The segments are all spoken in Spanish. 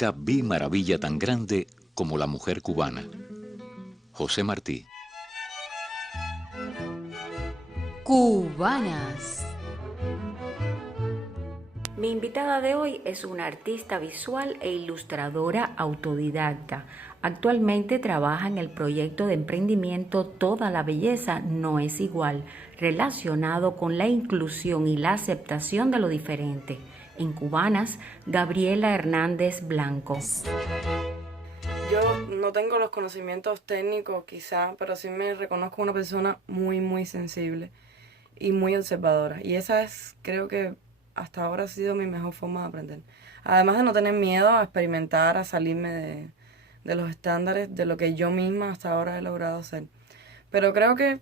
Nunca vi maravilla tan grande como la mujer cubana. José Martí. Cubanas. Mi invitada de hoy es una artista visual e ilustradora autodidacta. Actualmente trabaja en el proyecto de emprendimiento Toda la belleza no es igual, relacionado con la inclusión y la aceptación de lo diferente. En Cubanas, Gabriela Hernández Blanco. Yo no tengo los conocimientos técnicos quizá, pero sí me reconozco una persona muy, muy sensible y muy observadora. Y esa es, creo que hasta ahora ha sido mi mejor forma de aprender. Además de no tener miedo a experimentar, a salirme de los estándares, de lo que yo misma hasta ahora he logrado hacer. Pero creo que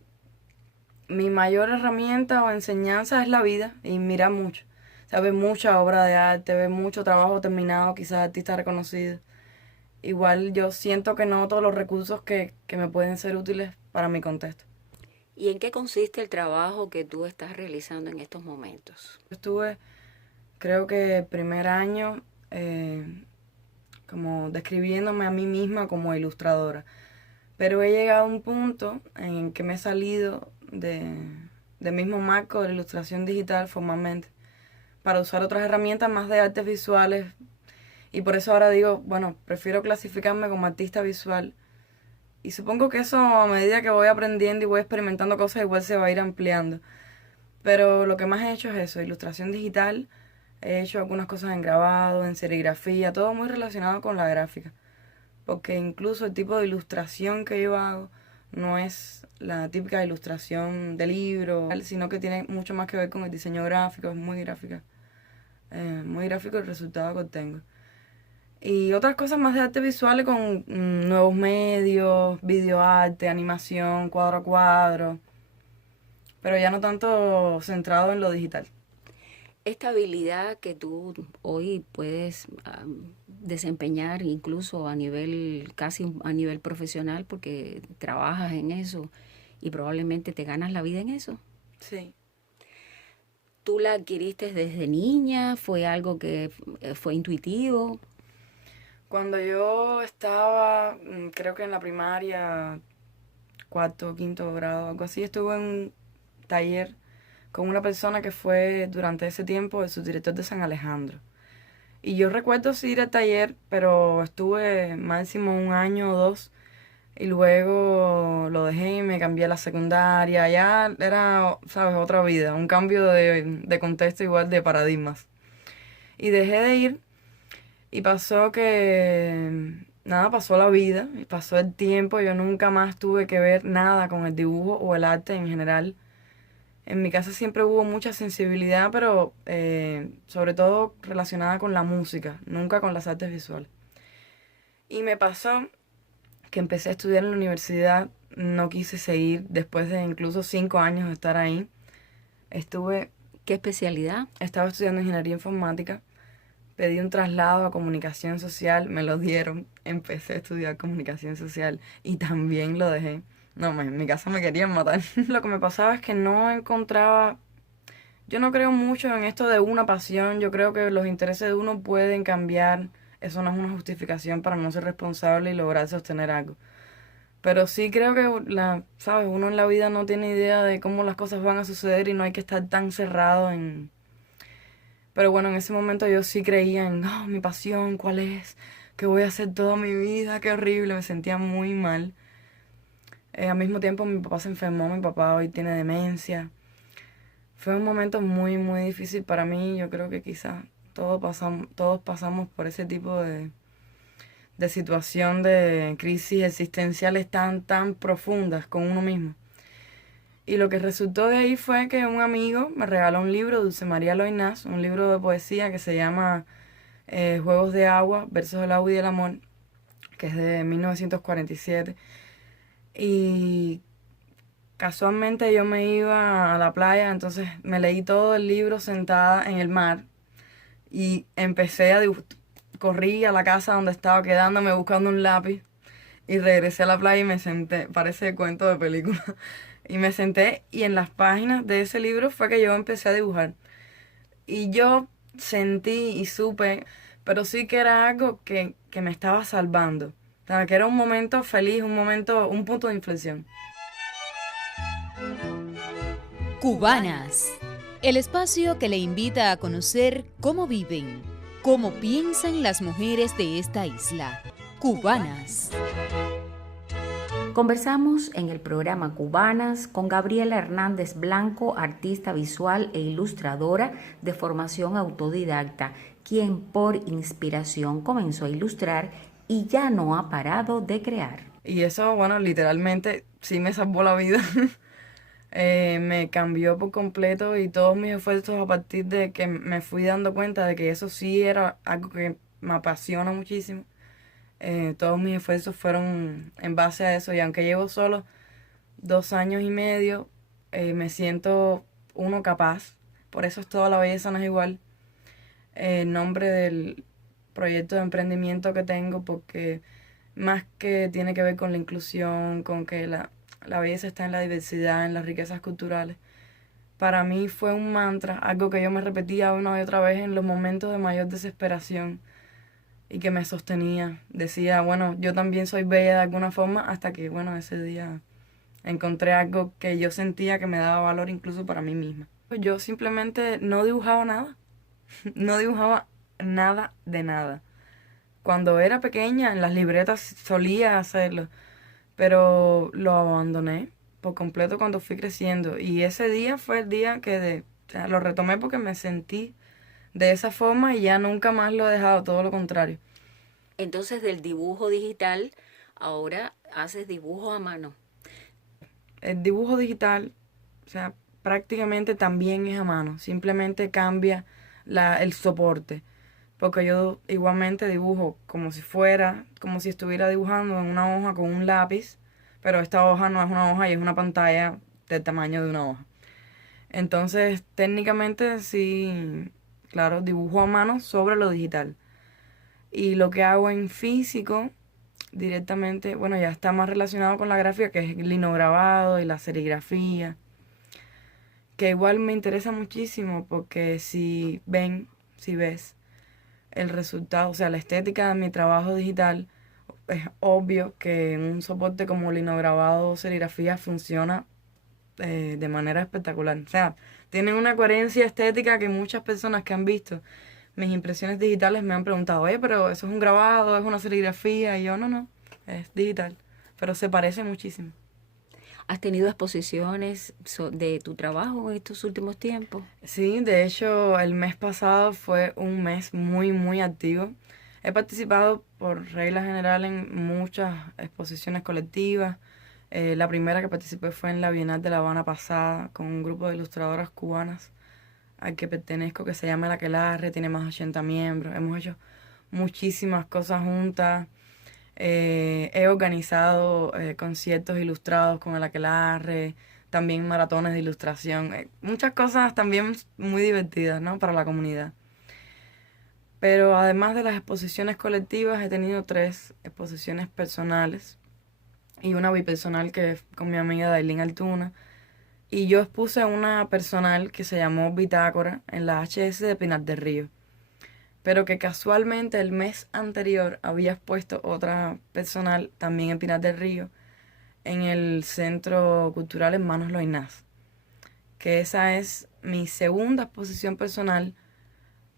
mi mayor herramienta o enseñanza es la vida y mirar mucho. O sea, ver mucha obra de arte, ver mucho trabajo terminado, quizás artistas reconocidos. Igual yo siento que no todos los recursos que me pueden ser útiles para mi contexto. ¿Y en qué consiste el trabajo que tú estás realizando en estos momentos? Estuve, creo que el primer año, como describiéndome a mí misma como ilustradora. Pero he llegado a un punto en que me he salido del mismo marco de la ilustración digital formalmente para usar otras herramientas más de artes visuales. Y por eso ahora digo, bueno, prefiero clasificarme como artista visual. Y supongo que eso a medida que voy aprendiendo y voy experimentando cosas igual se va a ir ampliando. Pero lo que más he hecho es eso, ilustración digital. He hecho algunas cosas en grabado, en serigrafía, todo muy relacionado con la gráfica. Porque incluso el tipo de ilustración que yo hago no es la típica ilustración de libro, sino que tiene mucho más que ver con el diseño gráfico, es muy gráfica. Muy gráfico el resultado que obtengo. Y otras cosas más de arte visuales con nuevos medios, videoarte, animación, cuadro a cuadro, pero ya no tanto centrado en lo digital. Esta habilidad que tú hoy puedes desempeñar incluso a nivel, casi a nivel profesional, porque trabajas en eso y probablemente te ganas la vida en eso. Sí. ¿Tú la adquiriste desde niña? ¿Fue algo que fue intuitivo? Cuando yo estaba, creo que en la primaria, cuarto, quinto grado, algo así, estuve en un taller con una persona que fue durante ese tiempo el subdirector de San Alejandro. Y yo recuerdo sí ir al taller, pero estuve máximo un año o dos y luego lo dejé y me cambié a la secundaria. Ya era, sabes, otra vida, un cambio de contexto igual de paradigmas. Y dejé de ir y pasó que, nada, pasó la vida y pasó el tiempo. Yo nunca más tuve que ver nada con el dibujo o el arte en general. En mi casa siempre hubo mucha sensibilidad, pero sobre todo relacionada con la música, nunca con las artes visuales. Y me pasó que empecé a estudiar en la universidad, no quise seguir después de incluso 5 años de estar ahí. ¿Qué especialidad? Estaba estudiando ingeniería informática, pedí un traslado a comunicación social, me lo dieron, empecé a estudiar comunicación social y también lo dejé. No, en mi casa me querían matar. Lo que me pasaba es que no encontraba. Yo no creo mucho en esto de una pasión. Yo creo que los intereses de uno pueden cambiar. Eso no es una justificación para no ser responsable y lograr sostener algo. Pero sí creo que, ¿sabes? Uno en la vida no tiene idea de cómo las cosas van a suceder y no hay que estar tan cerrado en. Pero bueno, en ese momento yo sí creía en, oh, mi pasión, ¿cuál es? ¿Qué voy a hacer toda mi vida? Qué horrible, me sentía muy mal. Al mismo tiempo mi papá se enfermó, mi papá hoy tiene demencia. Fue un momento muy, muy difícil para mí. Yo creo que quizás todos pasamos por ese tipo de situación de crisis existenciales tan, tan profundas con uno mismo. Y lo que resultó de ahí fue que un amigo me regaló un libro, Dulce María Loinás, un libro de poesía que se llama Juegos de Agua, Versos del Agua y del Amor, que es de 1947. Y casualmente yo me iba a la playa, entonces me leí todo el libro sentada en el mar y empecé a dibujar. Corrí a la casa donde estaba quedándome buscando un lápiz y regresé a la playa y me senté, parece cuento de película, y me senté y en las páginas de ese libro fue que yo empecé a dibujar. Y yo sentí y supe pero sí que era algo que me estaba salvando. O sea, que era un momento feliz, un punto de inflexión. Cubanas, el espacio que le invita a conocer cómo viven, cómo piensan las mujeres de esta isla. Cubanas. Conversamos en el programa Cubanas con Gabriela Hernández Blanco, artista visual e ilustradora de formación autodidacta, quien por inspiración comenzó a ilustrar y ya no ha parado de crear. Y eso, bueno, literalmente sí me salvó la vida. Me cambió por completo y todos mis esfuerzos a partir de que me fui dando cuenta de que eso sí era algo que me apasiona muchísimo. Todos mis esfuerzos fueron en base a eso y aunque llevo solo 2 años y medio, me siento uno capaz. Por eso es Toda la Belleza No es Igual, el nombre del proyecto de emprendimiento que tengo, porque más que tiene que ver con la inclusión, con que la belleza está en la diversidad, en las riquezas culturales. Para mí fue un mantra, algo que yo me repetía una y otra vez en los momentos de mayor desesperación y que me sostenía. Decía, bueno, yo también soy bella de alguna forma, hasta que, bueno, ese día encontré algo que yo sentía que me daba valor incluso para mí misma. Yo simplemente no dibujaba nada, no dibujaba nada de nada. Cuando era pequeña, en las libretas solía hacerlo, pero lo abandoné por completo cuando fui creciendo. Y ese día fue el día o sea, lo retomé porque me sentí de esa forma y ya nunca más lo he dejado, todo lo contrario. Entonces, del dibujo digital, ahora haces dibujo a mano. El dibujo digital, o sea, prácticamente también es a mano, simplemente cambia el soporte. Porque yo igualmente dibujo como si estuviera dibujando en una hoja con un lápiz, pero esta hoja no es una hoja y es una pantalla del tamaño de una hoja. Entonces, técnicamente sí, claro, dibujo a mano sobre lo digital. Y lo que hago en físico, directamente, bueno, ya está más relacionado con la gráfica, que es el linograbado y la serigrafía, que igual me interesa muchísimo porque si ves el resultado, o sea, la estética de mi trabajo digital, es obvio que en un soporte como linograbado o serigrafía funciona de manera espectacular. O sea, tienen una coherencia estética que muchas personas que han visto mis impresiones digitales me han preguntado, oye, pero eso es un grabado, es una serigrafía, y yo no, es digital, pero se parece muchísimo. ¿Has tenido exposiciones de tu trabajo en estos últimos tiempos? Sí, de hecho, el mes pasado fue un mes muy, muy activo. He participado por regla general en muchas exposiciones colectivas. La primera que participé fue en la Bienal de La Habana pasada con un grupo de ilustradoras cubanas al que pertenezco, que se llama El Aquelarre, tiene más de 80 miembros. Hemos hecho muchísimas cosas juntas. He organizado conciertos ilustrados con El Aquelarre, también maratones de ilustración, muchas cosas también muy divertidas, ¿no?, para la comunidad. Pero además de las exposiciones colectivas, he tenido 3 exposiciones personales y una bipersonal que es con mi amiga Dailin Altuna. Y yo expuse una personal que se llamó Bitácora en la HS de Pinar del Río, pero que casualmente el mes anterior había expuesto otra personal también en Pinar del Río en el Centro Cultural Hermanos Loinás, que esa es mi segunda exposición personal,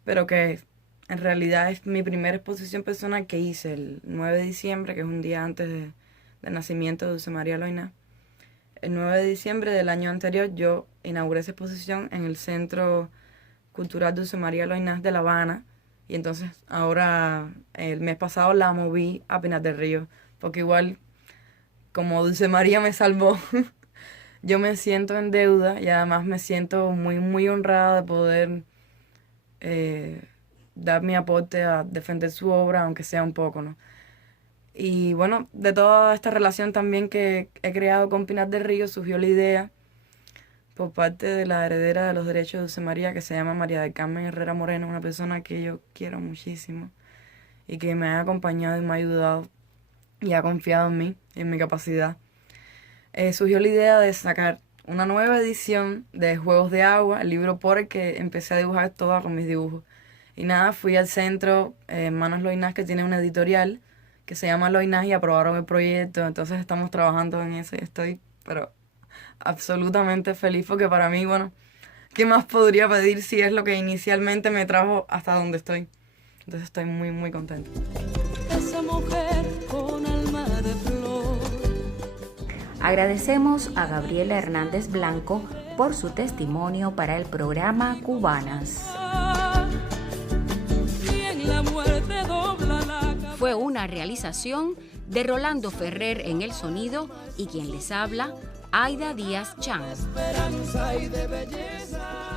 pero que en realidad es mi primera exposición personal que hice el 9 de diciembre, que es un día antes del nacimiento de Dulce María Loinás. El 9 de diciembre del año anterior yo inauguré esa exposición en el Centro Cultural Dulce María Loinás de La Habana, y entonces ahora el mes pasado la moví a Pinar del Río, porque igual como Dulce María me salvó, yo me siento en deuda y además me siento muy, muy honrada de poder dar mi aporte a defender su obra, aunque sea un poco, ¿no? Y bueno, de toda esta relación también que he creado con Pinar del Río surgió la idea por parte de la heredera de los derechos de Dulce María, que se llama María del Carmen Herrera Moreno, una persona que yo quiero muchísimo y que me ha acompañado y me ha ayudado y ha confiado en mí y en mi capacidad. Surgió la idea de sacar una nueva edición de Juegos de Agua, el libro por el que empecé a dibujar todo con mis dibujos. Y nada, fui al centro, Manos Loinás, que tiene una editorial que se llama Loinás, y aprobaron el proyecto. Entonces estamos trabajando en eso y estoy, pero absolutamente feliz, porque para mí, bueno, ¿qué más podría pedir si es lo que inicialmente me trajo hasta donde estoy? Entonces estoy muy, muy contenta. Esa mujer con alma de flor. Agradecemos a Gabriela Hernández Blanco por su testimonio para el programa Cubanas. Fue una realización de Rolando Ferrer en el sonido y quien les habla, Aida Díaz Chan. Esperanza y de belleza.